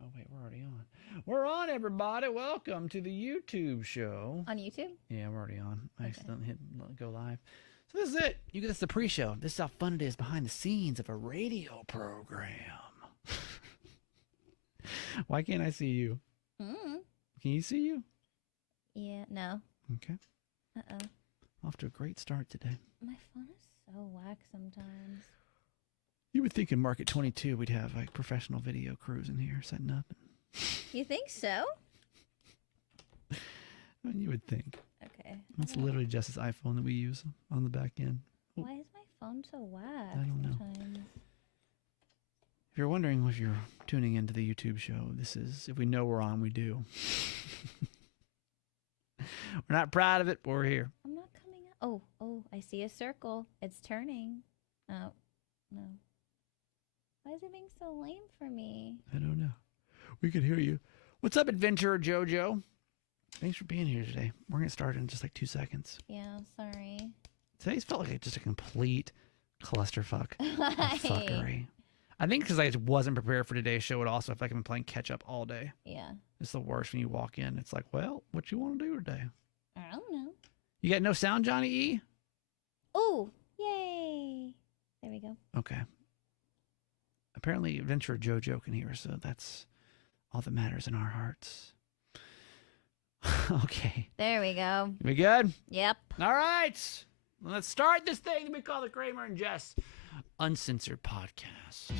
Oh, wait, we're already on. We're on, everybody. Welcome to the YouTube show. On YouTube? Yeah, we're already on. I accidentally hit go live. So this is it. You get this the pre-show. This is how fun it is behind the scenes of a radio program. Why can't I see you? Can you see you? Yeah, no. Okay. Uh-oh. Off to a great start today. My phone is so whack sometimes. You would think in Market 22 we'd have like professional video crews in here setting up. You think so? You would think. Okay. That's literally just his iPhone that we use on the back end. Why is my phone so whack? I don't know. Sometimes? If you're wondering if you're tuning into the YouTube show, this is, if we know we're on, we do. We're not proud of it, but we're here. I'm not coming out. Oh, I see a circle. It's turning. Oh, no. Why is it being so lame for me? I don't know. We could hear you. What's up, Adventurer Jojo? Thanks for being here today. We're going to start in just like 2 seconds. Yeah, sorry. Today's felt like just a complete clusterfuck of Why? fuckery. I think because I just wasn't prepared for today's show. It also, I feel like I've been playing catch up all day. Yeah. It's the worst when you walk in. It's like, well, what you want to do today? I don't know. You got no sound, Johnny E? Oh, yay. There we go. Okay. Apparently, Adventurer Jojo can hear, so that's all that matters in our hearts. Okay. There we go. We good? Yep. All right. Let's start this thing that we call the Kramer and Jess Uncensored Podcast.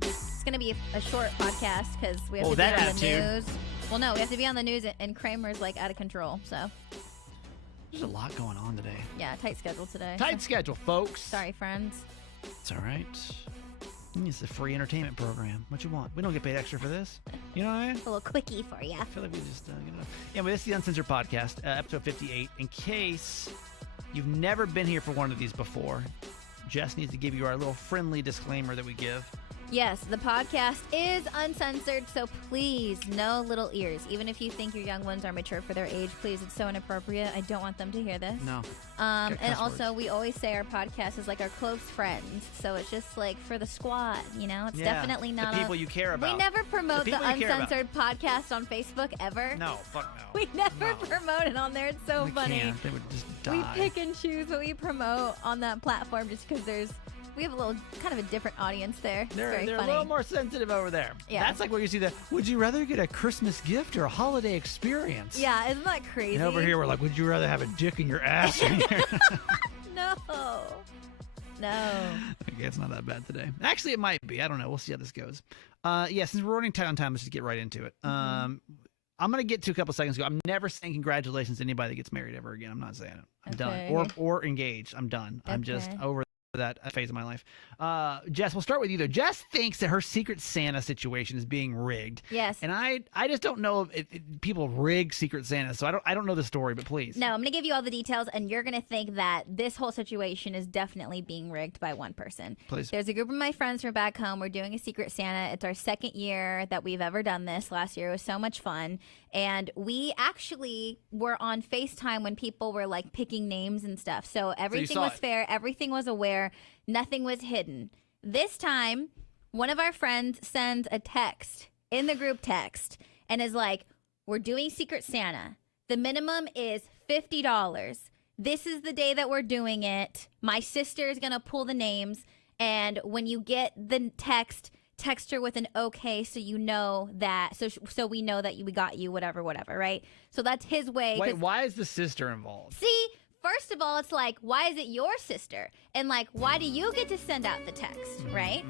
It's going to be a short podcast because we have to be that on attitude. the news. Well, no, we have to be on the news, and Kramer's like out of control. So, There's a lot going on today. yeah, tight schedule today. Tight schedule, folks. Sorry, friends. It's all right. It's a free entertainment program. What you want? We don't get paid extra for this. You know what I mean? A little quickie for you. I feel like we just, Yeah, but this is the Uncensored Podcast, episode 58. In case you've never been here for one of these before, Jess needs to give you our little friendly disclaimer that we give. Yes, the podcast is uncensored, so please, no little ears. Even if you think your young ones are mature for their age, please, it's so inappropriate. I don't want them to hear this. No. And cuss also, words. we always say our podcast is like our close friends, so it's just like for the squad, you know? It's Yeah, definitely not the people you care about. We never promote the people you care about. Uncensored podcast on Facebook ever. No, fuck no. We never No. promote it on there. It's so We funny. can't. They would just die. We pick and choose what we promote on that platform just because we have a little kind of a different audience there. It's very They're funny. a little more sensitive over there. Yeah. That's like where you see the, would you rather get a Christmas gift or a holiday experience? Yeah, isn't that crazy? And over here, we're like, would you rather have a dick in your ass? Or No. No. Okay, it's not that bad today. Actually, it might be. I don't know. We'll see how this goes. Yeah, since we're running tight on time, let's just get right into it. I'm going to get to a couple seconds ago. I'm never saying congratulations to anybody that gets married ever again. I'm not saying it. I'm Okay. done. Or engaged. I'm done. I'm just Okay. over that phase of my life. Jess, we'll start with you though. Jess thinks that her Secret Santa situation is being rigged. Yes. And I just don't know if people rig Secret Santa, so I don't know the story, but please. No, I'm going to give you all the details, and you're going to think that this whole situation is definitely being rigged by one person. Please. There's a group of my friends from back home. We're doing a Secret Santa. It's our second year that we've ever done this. Last year was so much fun. And we actually were on FaceTime when people were like picking names and stuff. So everything was fair. Everything was aware. Nothing was hidden. This time, one of our friends sends a text in the group text and is like, we're doing Secret Santa. The minimum is $50. This is the day that we're doing it. My sister is going to pull the names. And when you get the text her with an okay, so you know that, so we know that we got you, whatever, right? So that's his way. Wait, why is the sister involved? See, first of all, it's like, why is it your sister? And like, why do you get to send out the text, right?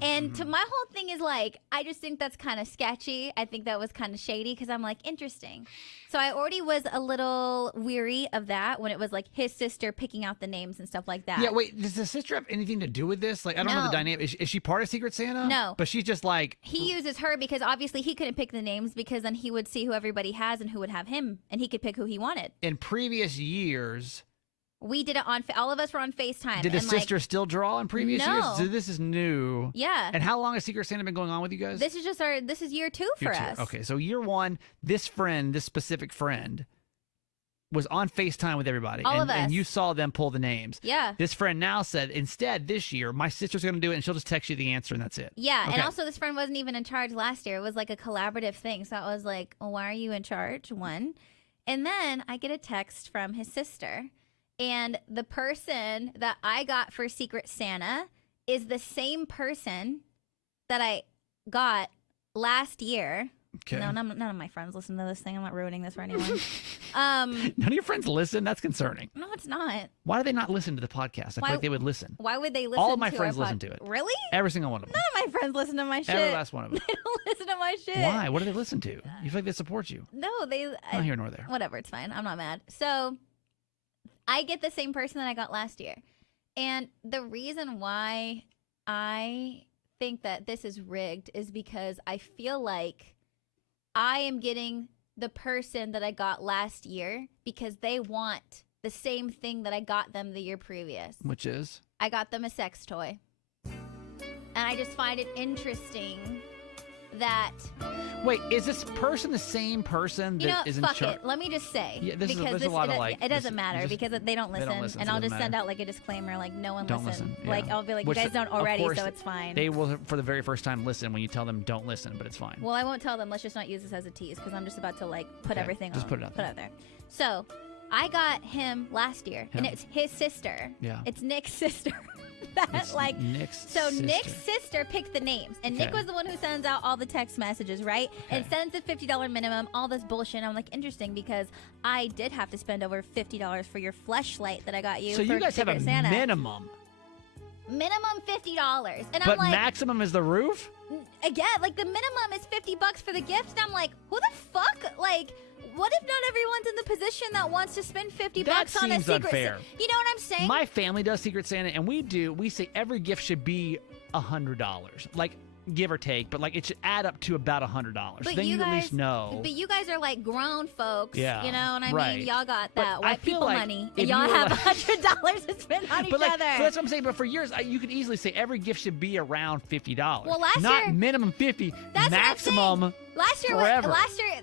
And to my whole thing is like, I just think that's kind of sketchy. I think that was kind of shady because I'm like, interesting. So I already was a little weary of that when it was like his sister picking out the names and stuff like that. Yeah, wait, does the sister have anything to do with this? Like, I don't know the No. dynamic. Is she part of Secret Santa? No. But she's just like... He uses her because obviously he couldn't pick the names because then he would see who everybody has and who would have him, and he could pick who he wanted. In previous years... We did it on, all of us were on FaceTime. Did the and sister still draw in previous years? No. So this is new. Yeah. And how long has Secret Santa been going on with you guys? This is just this is year two for Year two. us. Okay, so year one, this specific friend, was on FaceTime with everybody. All of us. And you saw them pull the names. Yeah. This friend now said, instead, this year, my sister's going to do it, and she'll just text you the answer, and that's it. Yeah, Okay. and also this friend wasn't even in charge last year. It was like a collaborative thing. So I was like, well, why are you in charge? One. And then I get a text from his sister. And the person that I got for Secret Santa is the same person that I got last year. Okay. No, none of my friends listen to this thing. I'm not ruining this for anyone. None of your friends listen? That's concerning. No, it's not. Why do they not listen to the podcast? I feel like they would listen. Why would they listen? All of my to friends our listen to it. Really? Every single one of them. None of my friends listen to my shit. Every last one of them. They don't listen to my shit. Why? What do they listen to? You feel like they support you? No, they. Not here nor there. Whatever, it's fine. I'm not mad. So I get the same person that I got last year. And the reason why I think that this is rigged is because I feel like I am getting the person that I got last year because they want the same thing that I got them the year previous. Which is? I got them a sex toy. And I just find it interesting that... Wait, is this person the same person that is in charge? Fuck it. Let me just say. Yeah, because there's a lot of like... It doesn't matter because they don't listen. listen, And so I'll it just doesn't send matter. out like a disclaimer like no one Don't listen. listen. Like yeah. I'll be like, Which, you guys don't of already, course, so it's fine. They will, for the very first time, listen when you tell them don't listen, but it's fine. Well, I won't tell them. Let's just not use this as a tease because I'm just about to like put Okay, everything just on. put it out there. there. So I got him last year, and Him. it's his sister. Yeah. It's Nick's sister. It's Nick's sister picked the names, and Nick Okay. was the one who sends out all the text messages, right? And Okay. sends the $50 minimum, all this bullshit. I'm like, interesting because I did have to spend over $50 for your fleshlight that I got you. So for you guys have a Secret Santa. minimum, Minimum $50, and but I'm like, maximum is the roof? again, like the minimum is $50 for the gift, and I'm like, who the fuck? Like, what if not everyone's in the position that wants to spend $50 That on a seems secret? unfair. You know what I'm saying? My family does Secret Santa, and we say every gift should be $100, like give or take, but like it should add up to about $100. But Then you you at guys- least know. But you guys are like grown folks, Yeah, you know what I right. mean? Y'all got But that I white feel people like money, if and y'all you were have like- $100 to spend on each But like, other. so that's what I'm saying. But for years, you could easily say every gift should be around $50. Well, last not year- minimum 50, That's maximum. what I'm saying. Last year, forever.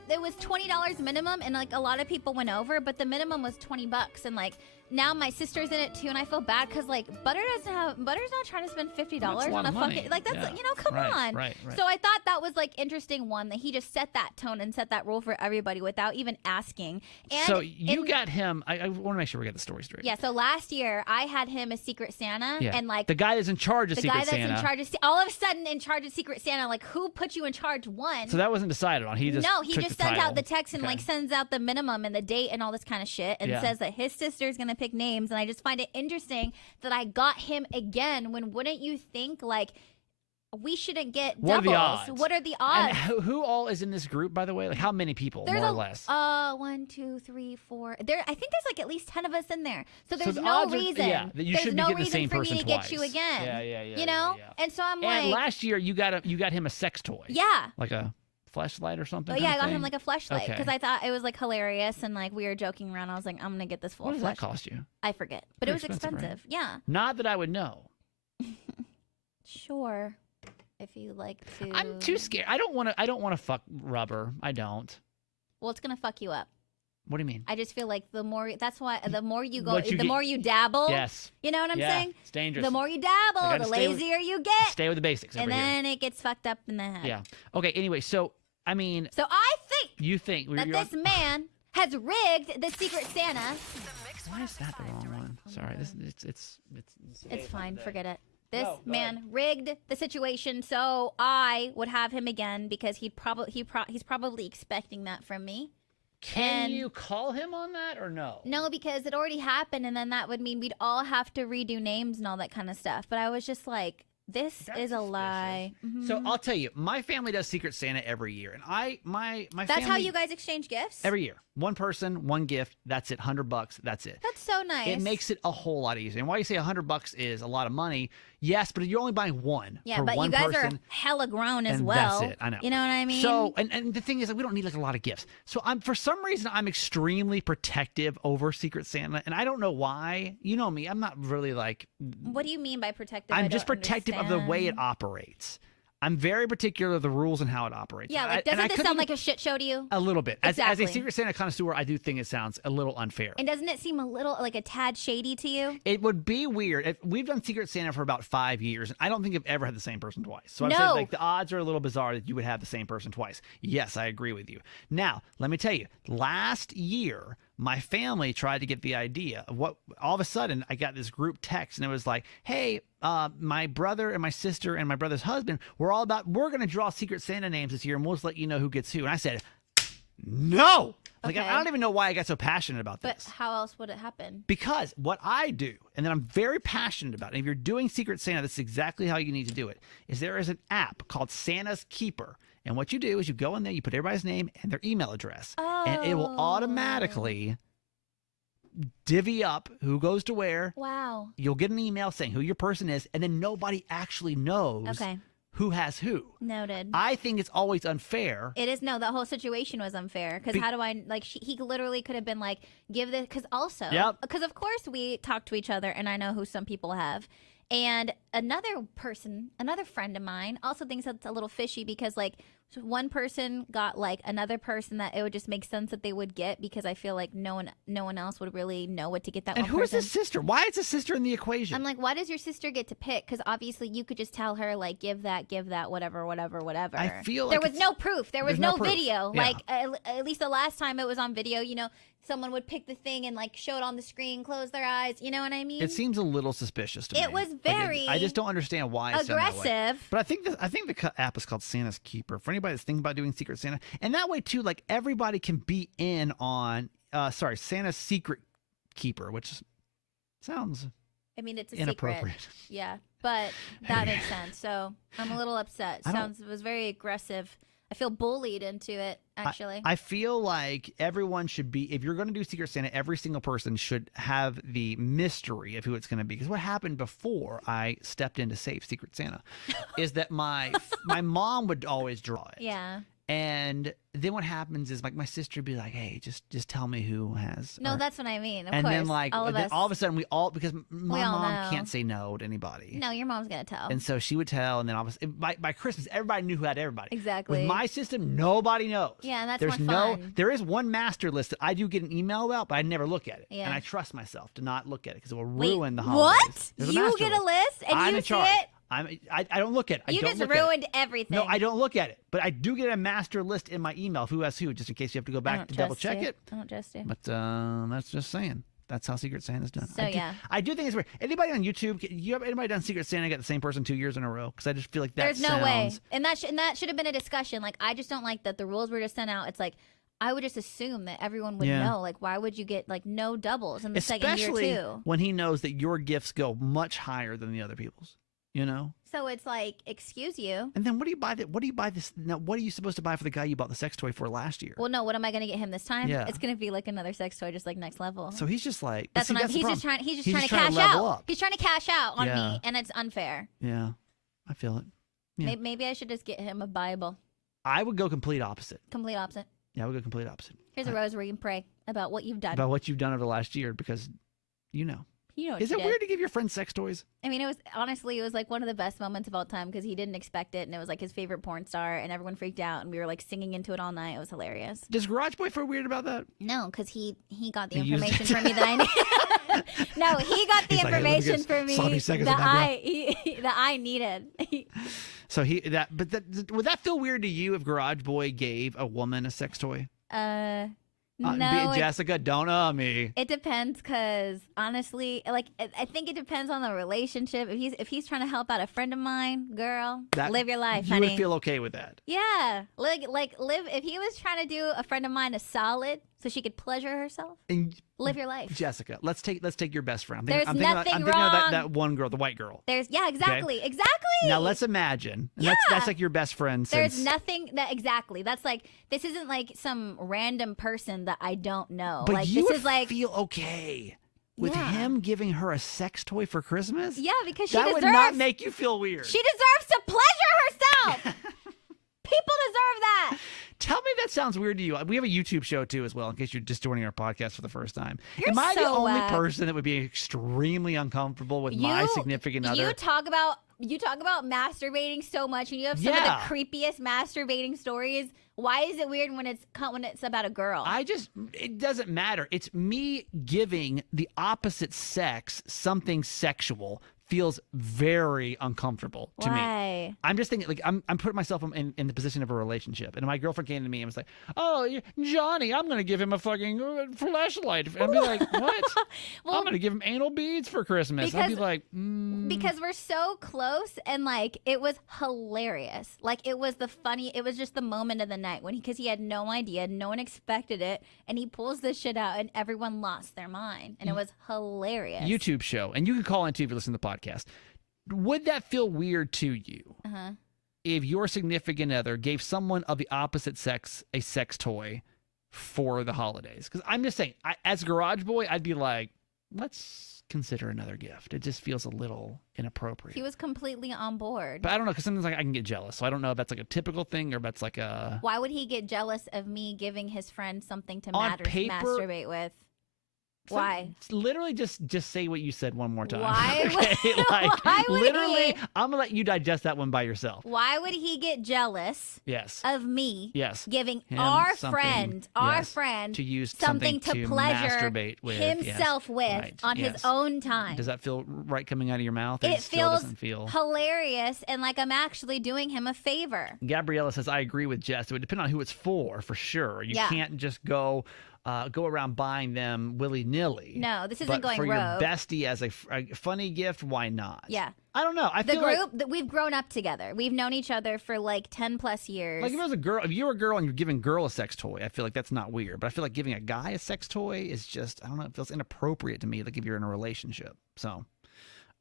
it was $20 minimum, and like a lot of people went over, but the minimum was $20, and like now my sister's in it too, and I feel bad because like Butter's not trying to spend $50 That's a lot on a of money. fucking like that's Yeah. come Right, on. right. So I thought that was like interesting one that he just set that tone and set that rule for everybody without even asking. And So you got him. I want to make sure we get the story straight. yeah. So last year I had him as Secret Santa, Yeah. and like the guy that's in charge of the Secret guy that's Santa. in charge of all of a sudden in charge of Secret Santa, like who put you in charge? One. So that wasn't decided on. He just No, he took just the sends title. out the text and Okay. like sends out the minimum and the date and all this kind of shit and Yeah. says that his sister's gonna pick names, and I just find it interesting that I got him again when wouldn't you think like we shouldn't get What are the doubles? odds? What are the And odds? who all is in this group, by the way? Like how many people, There's more a, or less? 1, 2, 3, 4. There, I think there's like at least 10 of us in there. So there's the no odds are- reason. yeah, that you there's should be no getting the reason same for me person to get you twice. again. Yeah. You know? And so I'm And like, last year you got him a sex toy. yeah. Like a flashlight or something. Oh, kind yeah, I of got him thing? like a flashlight Okay. because I thought it was like hilarious and like we were joking around. I was like, I'm gonna get this full What does that flashlight. cost you? I forget, but Pretty it was expensive, expensive. right? Yeah, Not that I would know. sure. If you like to, I'm too scared. I don't want to fuck rubber. I don't. Well, it's gonna fuck you up. What do you mean? I just feel like the more. That's why the more you go, What you the get- more you dabble. Yes. You know what I'm yeah, saying? It's dangerous. The more you I dabble, gotta the stay with- lazier you get, Stay with the basics. and over here. then it gets fucked up in the head. Yeah. Okay. Anyway, so I mean, So I think you think that you're- this man has rigged the Secret Santa. Why is that the wrong one? Sorry. It's fine. Forget it. This No, go man rigged the situation so I would have him again because he's probably expecting that from me. Can And- you call him on that or no? No, because it already happened, and then that would mean we'd all have to redo names and all that kind of stuff. But I was just like, this That's is a lie. So Mhm. I'll tell you, my family does Secret Santa every year, and my That's family, how you guys exchange gifts? every year, one person, one gift. That's it, $100. That's it. That's so nice. It makes it a whole lot easier. And why you say $100 is a lot of money? Yes, but you're only buying one Yeah, for but one you guys person. are hella grown as and well. that's it. I know. You know what I mean? So, and the thing is that we don't need like a lot of gifts. So for some reason, I'm extremely protective over Secret Santa, and I don't know why. You know me, I'm not really like. what do you mean by protective? I I'm just don't protective of the way it understand. operates. I'm very particular of the rules and how it operates. Yeah, like And doesn't this sound like a shit show to you? a little bit? As Exactly. a Secret Santa connoisseur, I do think it sounds a little unfair. And doesn't it seem a little like a tad shady to you? It would be weird. We've done Secret Santa for about 5 years, and I don't think I've ever had the same person twice. So I'm saying like the odds are a little bizarre that you would have the same person twice. Yes, I agree with you. Now, let me tell you, last year, my family tried to get the idea of what all of a sudden I got this group text and it was like, hey, my brother and my sister and my brother's husband, we're going to draw Secret Santa names this year and we'll just let you know who gets who. And I said, no. Like, Okay. I don't even know why I got so passionate about this. But how else would it happen? Because what I do, and that I'm very passionate about, and if you're doing Secret Santa, this is exactly how you need to do it, is there is an app called Santa's Keeper. And what you do is you go in there, you put everybody's name and their email address, and it will automatically divvy up who goes to where. Wow. You'll get an email saying who your person is, and then nobody actually knows who has who. Noted. I think it's always unfair. It is. No, the whole situation was unfair. Because how do I, like, he literally could have been like, give this, because also, because of course we talk to each other, and I know who some people have. And another friend of mine also thinks that's a little fishy because, like, one person got, like, another person that it would just make sense that they would get because I feel like no one else would really know what to get that and one who person. is his sister? Why is his sister in the equation? I'm like, why does your sister get to pick? Because obviously you could just tell her, like, give that, whatever. I feel like there was no proof. There was no proof. video. Yeah. Like, at least the last time it was on video, you know, someone would pick the thing and, like, show it on the screen, close their eyes. You know what I mean? It seems a little suspicious to me. It was very I just don't understand why it's done that way. aggressive. But I think the app is called Santa's Keeper for anybody that's thinking about doing Secret Santa, and that way too, like everybody can be in on Santa's Secret Keeper, which sounds I mean, it's a inappropriate. secret. Yeah, but that makes sense. So I'm a little upset. It was very aggressive. I feel bullied into it, actually. I feel like everyone should be, if you're going to do Secret Santa, every single person should have the mystery of who it's going to be. Because what happened before I stepped in to save Secret Santa is that my mom would always draw it. Yeah. And then what happens is, like, my sister would be like, hey, just tell me who has. No, that's what I mean. Of and course. then, like, all of a sudden, because my all mom know. can't say no to anybody. No, your mom's going to tell. And so she would tell, and then obviously, by Christmas, everybody knew who had everybody. Exactly. With my system, nobody knows. Yeah, and that's There's more fun. There is one master list that I do get an email about, but I never look at it. Yeah. And I trust myself to not look at it because it will Wait, ruin the holidays. What? There's a You master get a list and I'm you in see charge. it? I don't look at it. You just ruined everything. No, I don't look at it. But I do get a master list in my email of who has who, just in case you have to go back to double check it. I don't trust you. But that's just saying. That's how Secret Santa's done. So, yeah. I do think it's weird. Anybody on YouTube, anybody done Secret Santa got the same person 2 years in a row? Because I just feel like There's no way. And that should have been a discussion. Like, I just don't like that the rules were just sent out. It's like, I would just assume that everyone would know. Like, why would you get, like, no doubles in the second year, Especially too? when he knows that your gifts go much higher than the other people's. You know? So it's like, excuse you. And then what do you buy this? Now, what are you supposed to buy for the guy you bought the sex toy for last year? Well, no, what am I going to get him this time? Yeah. It's going to be like another sex toy, just like next level. So he's just like, He's just trying to cash level out. up. He's trying to cash out on me, and it's unfair. Yeah, I feel it. Yeah. Maybe I should just get him a Bible. I would go complete opposite. Complete opposite. Yeah, I would go complete opposite. Here's a rosary and pray about what you've done. About what you've done over the last year, because you know. You know what Is it weird to give your friend sex toys? I mean, it was like one of the best moments of all time because he didn't expect it, and it was like his favorite porn star, and everyone freaked out, and we were like singing into it all night. It was hilarious. Does Garage Boy feel weird about that? No, because he got the information for me that I needed. No, he got the information for me that I needed. So would that feel weird to you if Garage Boy gave a woman a sex toy? No, Jessica, don't me. It depends, because honestly, like, I think it depends on the relationship. If he's trying to help out a friend of mine, girl, live your life, honey. You would feel okay with that? Yeah, live. If he was trying to do a friend of mine a solid so she could pleasure herself, live your life. Jessica, let's take your best friend. I'm thinking of that one girl, the white girl. Exactly. Now let's imagine. That's like your best friend. There's nothing that's like, this isn't like some random person that I don't know. But like, you this would is like feel okay with him giving her a sex toy for Christmas? Yeah, because that would not make you feel weird. She deserves to pleasure herself. People deserve that. Tell me that sounds weird to you. We have a YouTube show too as well, in case you're just joining our podcast for the first time. You're Am I so the only whack. person that would be extremely uncomfortable with my significant other? You talk about you talk about masturbating so much, and you have some of the creepiest masturbating stories. Why is it weird when it's about a girl? It doesn't matter. It's me giving the opposite sex something sexual feels very uncomfortable to me. I'm just thinking, like, I'm putting myself in the position of a relationship, and my girlfriend came to me and was like, "Oh, Johnny, I'm gonna give him a fucking flashlight," and I'd be like, "What? Well, I'm gonna give him anal beads for Christmas." I'd be like, because we're so close, and like it was hilarious. Like it was just the moment of the night because he had no idea, no one expected it, and he pulls this shit out, and everyone lost their mind, and it was hilarious. YouTube show, and you can call in too if you listen to the podcast. Would that feel weird to you if your significant other gave someone of the opposite sex a sex toy for the holidays? Because I'm just saying, as a garage boy, I'd be like, let's consider another gift. It just feels a little inappropriate. He was completely on board. But I don't know, because sometimes like I can get jealous. So I don't know if that's like a typical thing or if that's like a... Why would he get jealous of me giving his friend something to masturbate with? Why? Literally, just say what you said one more time. Why? Okay? Like, why would literally, I'm gonna let you digest that one by yourself. Why would he get jealous? Yes. Of me? Yes. Giving Him our something, friend, to use something to pleasure masturbate with himself with on his own time. Does that feel right coming out of your mouth? Or it still feels doesn't feel hilarious, and like I'm actually doing him a favor. Gabriella says, "I agree with Jess. It would depend on who it's for sure. You can't just go around buying them willy-nilly. No, this isn't going rogue. For your bestie as a funny gift, why not? Yeah. I don't know. We've grown up together. We've known each other for like 10 plus years. Like if you're a girl and you're giving a girl a sex toy, I feel like that's not weird. But I feel like giving a guy a sex toy is just, I don't know, it feels inappropriate to me, like if you're in a relationship. So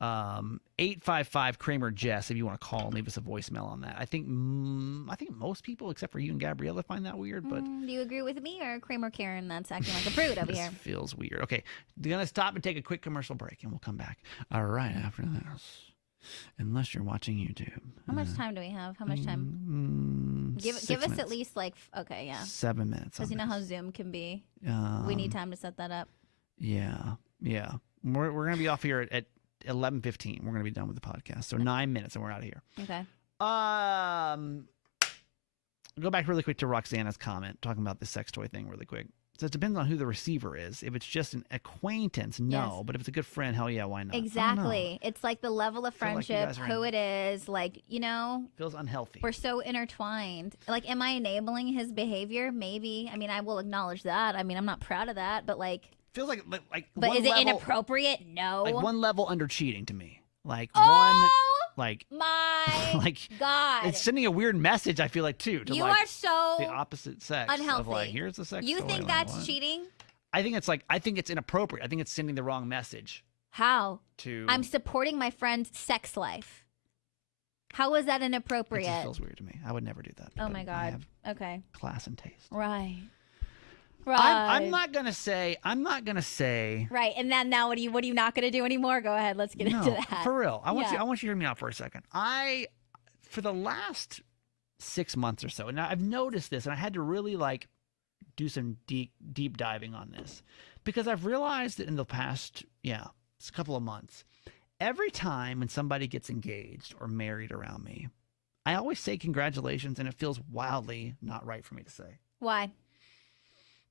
855 Kramer Jess, if you want to call and leave us a voicemail on that. I think most people, except for you and Gabriella, find that weird. But do you agree with me or Kramer Karen that's acting like a prude over here? Feels weird. Okay, we're gonna stop and take a quick commercial break, and we'll come back right after this. Unless you're watching YouTube. How much time do we have? How much time? Give us at least 7 minutes. Because you know how Zoom can be. We need time to set that up. Yeah. We're gonna be off here at 11:15. We're gonna be done with the podcast. So 9 minutes and we're out of here. Okay. Go back really quick to Roxana's comment talking about the sex toy thing really quick. So it depends on who the receiver is. If it's just an acquaintance, no. Yes. But if it's a good friend, hell yeah, why not? Exactly. It's like the level of friendship, who it is, feels unhealthy. We're so intertwined. Like, am I enabling his behavior? Maybe. I mean, I will acknowledge that. I mean, I'm not proud of that, but feels like but is it inappropriate? No. Like one level under cheating to me. Like my God. It's sending a weird message, I feel like, too. To you are so the opposite sex. unhealthy. Of here's the sex You toy. think that's cheating? I think it's inappropriate. I think it's sending the wrong message. How? I'm supporting my friend's sex life. How is that inappropriate? It just feels weird to me. I would never do that. Oh my God. Okay. Class and taste. Right. I'm not gonna say. Right, and then now, what are you not gonna do anymore? Go ahead, let's get into that. For real, I want you to hear me out for a second. For the last 6 months or so, and I've noticed this, and I had to really do some deep diving on this, because I've realized that in the past, it's a couple of months, every time when somebody gets engaged or married around me, I always say congratulations, and it feels wildly not right for me to say. Why?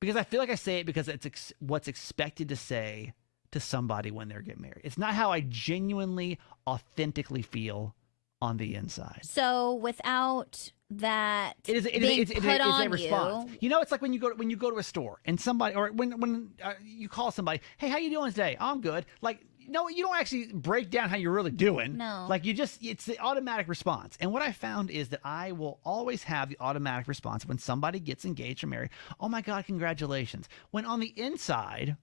Because I feel like I say it because it's what's expected to say to somebody when they're getting married. It's not how I genuinely, authentically feel on the inside. So without that it's a response. You know, it's like when you go to a store and somebody, or when you call somebody, hey, how you doing today? Oh, I'm good. No, you don't actually break down how you're really doing. No. It's the automatic response. And what I found is that I will always have the automatic response when somebody gets engaged or married. Oh my God, congratulations. When on the inside,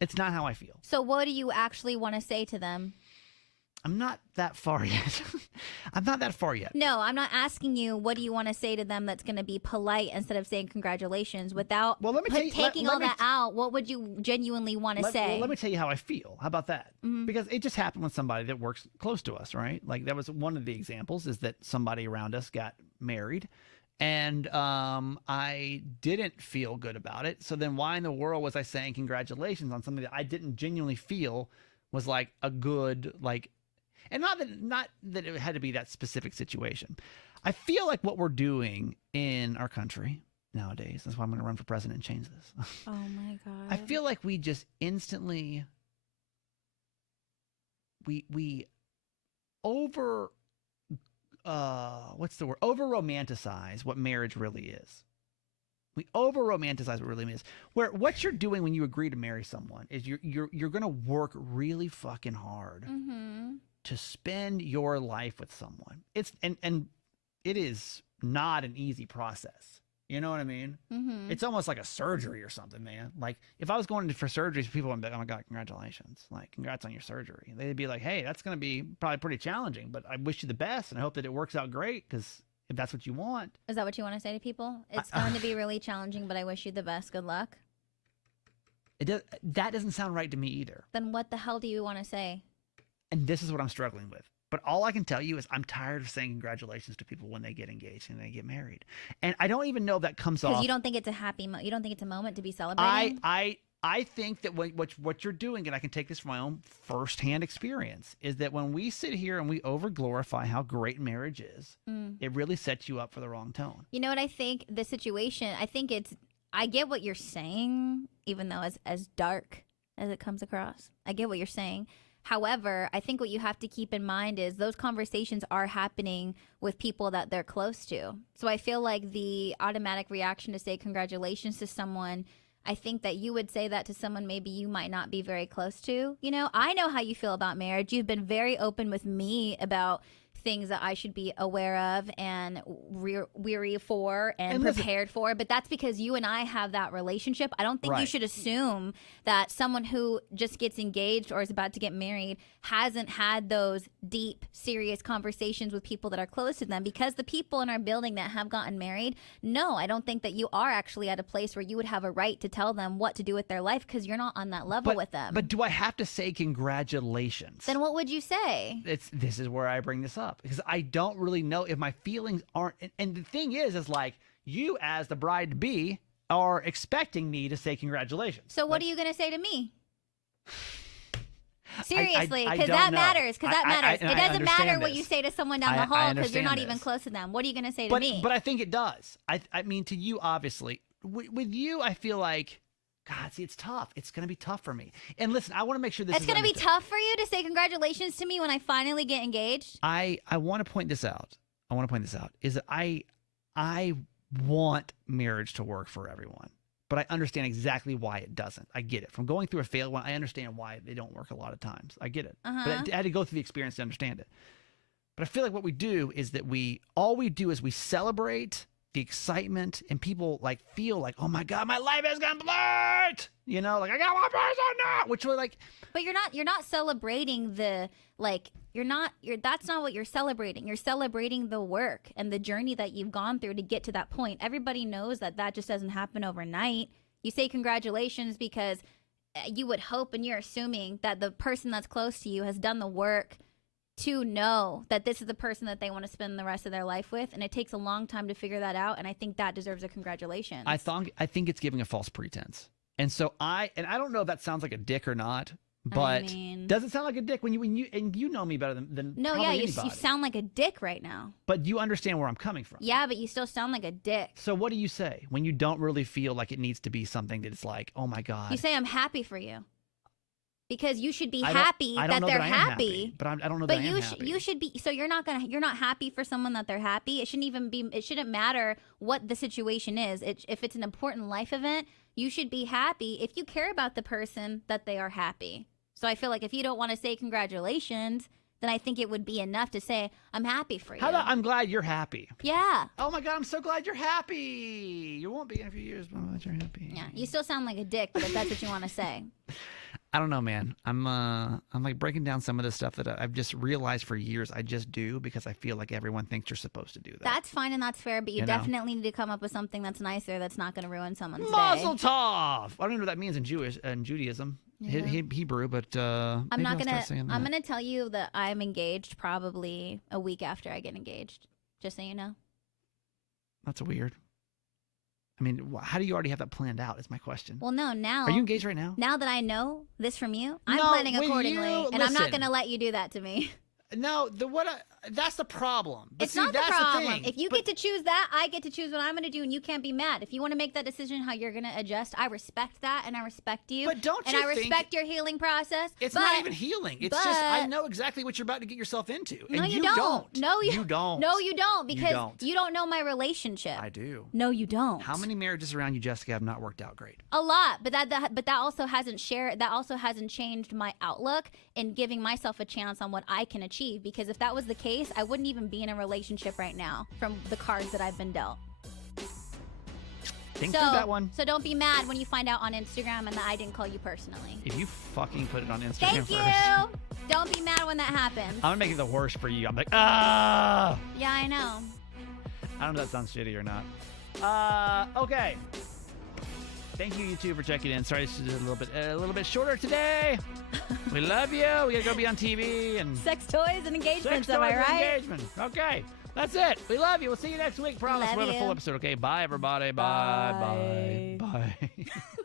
it's not how I feel. So what do you actually want to say to them? I'm not that far yet. No, I'm not asking you what do you want to say to them that's going to be polite instead of saying congratulations without taking all that out. What would you genuinely want to say? Well, let me tell you how I feel. How about that? Mm-hmm. Because it just happened with somebody that works close to us, right? Like that was one of the examples, is that somebody around us got married. And I didn't feel good about it. So then why in the world was I saying congratulations on something that I didn't genuinely feel was a good, And not that it had to be that specific situation. I feel like what we're doing in our country nowadays, that's why I'm going to run for president and change this. Oh my God. I feel like we just instantly we over what's the word? Over romanticize what marriage really is. We over romanticize what really is. Where what you're doing when you agree to marry someone is you're going to work really fucking hard to spend your life with someone. It's and it is not an easy process. You know what I mean? It's almost like a surgery or something, man. Like if I was going for surgeries, people would be like, "Oh my God, congratulations! Like, congrats on your surgery." They'd be like, "Hey, that's going to be probably pretty challenging, but I wish you the best, and I hope that it works out great because if that's what you want." Is that what you want to say to people? It's going to be really challenging, but I wish you the best. Good luck. That doesn't sound right to me either. Then what the hell do you want to say? And this is what I'm struggling with. But all I can tell you is I'm tired of saying congratulations to people when they get engaged and they get married. And I don't even know if that comes off. Because you don't think it's a you don't think it's a moment to be celebrating? I think that what you're doing, and I can take this from my own firsthand experience, is that when we sit here and we over-glorify how great marriage is, it really sets you up for the wrong tone. You know what I think? The situation, I get what you're saying, even though as dark as it comes across. I get what you're saying. However, I think what you have to keep in mind is those conversations are happening with people that they're close to. So I feel like the automatic reaction to say congratulations to someone, I think that you would say that to someone maybe you might not be very close to. You know, I know how you feel about marriage. You've been very open with me about things that I should be aware of and weary for and prepared for. But that's because you and I have that relationship. I don't think you should assume that someone who just gets engaged or is about to get married hasn't had those deep, serious conversations with people that are close to them. Because the people in our building that have gotten married, no, I don't think that you are actually at a place where you would have a right to tell them what to do with their life because you're not on that level with them. But do I have to say congratulations? Then what would you say? This is where I bring this up because I don't really know if my feelings aren't. And the thing is like you as the bride-to-be are expecting me to say congratulations. So what are you going to say to me? Seriously, because that matters. Because that matters. It doesn't matter what you say to someone down the hall because you're not even close to them. What are you going to say to me? But I think it does. I mean, to you, obviously. With you, I feel like, God, see, it's tough. It's going to be tough for me. And listen, I want to make sure this is going to be tough for you to say congratulations to me when I finally get engaged? I want to point this out. Is that I want marriage to work for everyone. But I understand exactly why it doesn't. I get it. From going through a failed one, I understand why they don't work a lot of times. I get it. But I had to go through the experience to understand it. But I feel like what we do is that we celebrate the excitement and people like feel like, oh my God, my life is complete. You know, like I got one person now, which we're like. But you're not celebrating the that's not what you're celebrating. You're celebrating the work and the journey that you've gone through to get to that point. Everybody knows that just doesn't happen overnight. You say congratulations because you would hope and you're assuming that the person that's close to you has done the work to know that this is the person that they want to spend the rest of their life with. And it takes a long time to figure that out. And I think that deserves a congratulations. I think it's giving a false pretense. And so I don't know if that sounds like a dick or not. But does it sound like a dick when you know me better than no? Probably Yeah, anybody. You sound like a dick right now. But you understand where I'm coming from. Yeah, but you still sound like a dick. So what do you say when you don't really feel like it needs to be something that's like, oh my God? You say I'm happy for you because you should be happy that they're happy. But I don't know that I am happy. You should be. So you're not happy for someone that they're happy. It shouldn't matter what the situation is. If it's an important life event, you should be happy if you care about the person that they are happy. So I feel like if you don't want to say congratulations, then I think it would be enough to say, I'm happy for you. How about I'm glad you're happy? Yeah. Oh my God, I'm so glad you're happy. You won't be in a few years, but I'm glad you're happy. Yeah, you still sound like a dick, but if that's what you want to say. I don't know, man. I'm like breaking down some of the stuff that I've just realized for years I just do because I feel like everyone thinks you're supposed to do that. That's fine and that's fair, but you definitely need to come up with something that's nicer that's not going to ruin someone's Mazel day. tov! I don't know what that means in Judaism. Yeah. Hebrew, but I'm gonna tell you that I'm engaged probably a week after I get engaged. Just so you know. That's weird. I mean, how do you already have that planned out? Is my question. Well, no. Now are you engaged right now? Now that I know this from you, I'm planning accordingly, and I'm not gonna let you do that to me. No, that's the problem. But It's see, not the that's problem. thing. If you get to choose that, I get to choose what I'm going to do, and you can't be mad. If you want to make that decision how you're going to adjust, I respect that, and I respect you. But don't and you I think respect your healing process. it's not even healing. It's just I know exactly what you're about to get yourself into, and no, you don't. No, you don't. No, you don't, because you don't know my relationship. I do. No, you don't. How many marriages around you, Jessica, have not worked out great? A lot, but that also hasn't changed my outlook in giving myself a chance on what I can achieve. Because if that was the case, I wouldn't even be in a relationship right now from the cards that I've been dealt. Think through that one. So don't be mad when you find out on Instagram and that I didn't call you personally. If you fucking put it on Instagram Thank you. Don't be mad when that happens. I'm gonna make it the worst for you. I'm like, ah. Yeah, I know. I don't know if that sounds shitty or not. Okay. Thank you, YouTube, for checking in. Sorry, this is a little bit shorter today. We love you. We gotta go be on TV and sex toys and engagements. Sex Am I toys and right? engagement. Okay, that's it. We love you. We'll see you next week. Promise we'll have a full episode. Okay, bye everybody. Bye. Bye. Bye.